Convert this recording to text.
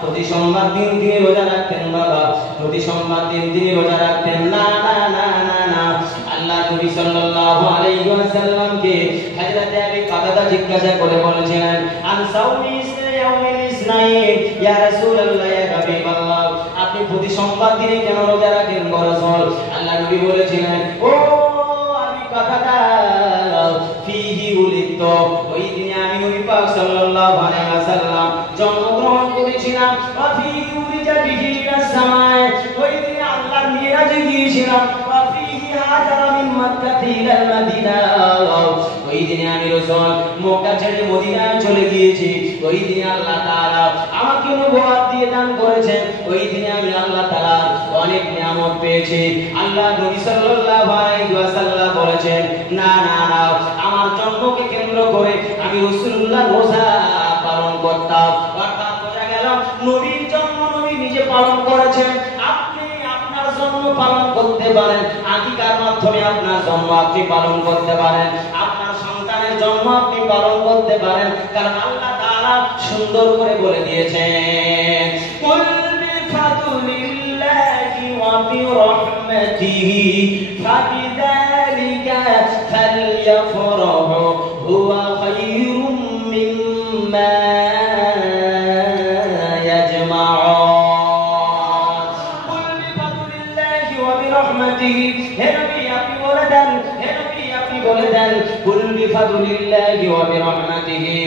প্রতি সোমবার দিন তিনি রোজা রাখতেন বাবা, প্রতি সোমবার দিন তিনি রোজা রাখতেন। না না না না না, আল্লাহ নবী সাল্লাল্লাহু আলাইহি ওয়াসাল্লামকে হযরত আবু কাতাদা জিজ্ঞাসা করে বলেছিলেন, আন সাউমি ইয়াউমিল ইসনাইন ইয়া রাসূলুল্লাহ ইয়া হাবিবাল্লাহ, আপনি প্রতি সোমবার দিনে কেন রোজা রাখেন গো রাসূল? আল্লাহ নবী বলেছিলেন, ও আবু কাতাদা, ফিহি উলিদতু, ওই দিনে আমি নবী পাক সাল্লাল্লাহু আলাইহি ওয়াসাল্লাম জন্মগ্রহণ করেছিলাম। ওয়া ফিহি উরিজা বিহি ইলাস সামায়ে, ওই দিনে আল্লাহর মিরাজে গিয়েছিলাম। ওয়া ফিহি হাজারা মিন মক্কা ইলাল মদিনা, ওই দিনে আমি রাসূল মক্কা ছেড়ে মদিনায় চলে গিয়েছি। ওই দিনে আল্লাহ তাআলা আমাকে নবুয়ত দিয়ে দান করেছেন। ওই দিনে আমি আল্লাহ তাআলার অনেক নিয়ামত পেয়েছি। আল্লাহ নবী সাল্লাল্লাহু আলাইহি ওয়াসাল্লাম বলেছেন, না না না, আমার জন্মকে কেন্দ্র করে আমি রাসূলুল্লাহ রোজা পালন করতাম। অর্থাৎ বোঝা গেল নবীর জন্ম নবী নিজে পালন করেছেন। আপনি আপনার জন্ম পালন করতে পারেন, আকিকার মাধ্যমে আপনার জন্ম আপনি পালন করতে পারেন, আপনার সন্তানের জন্ম আপনি পালন করতে পারেন। কারণ আল্লাহ তাআলা সুন্দর করে বলে দিয়েছেন, কুল বিফাদলিল্লাহি ওয়া বিরহমাতিহি ফাবিযালিকা ফালইফরাহু হুয়া খায়রুম মিম্মা ইয়াজমাউন। কুল বিফাদলিল্লাহি ওয়া বিরহমাতিহি, হে নবী আপনি বলে দেন, হে নবী আপনি বলে দেন, কুল বিফাদলিল্লাহি ওয়া বিরহমাতিহি,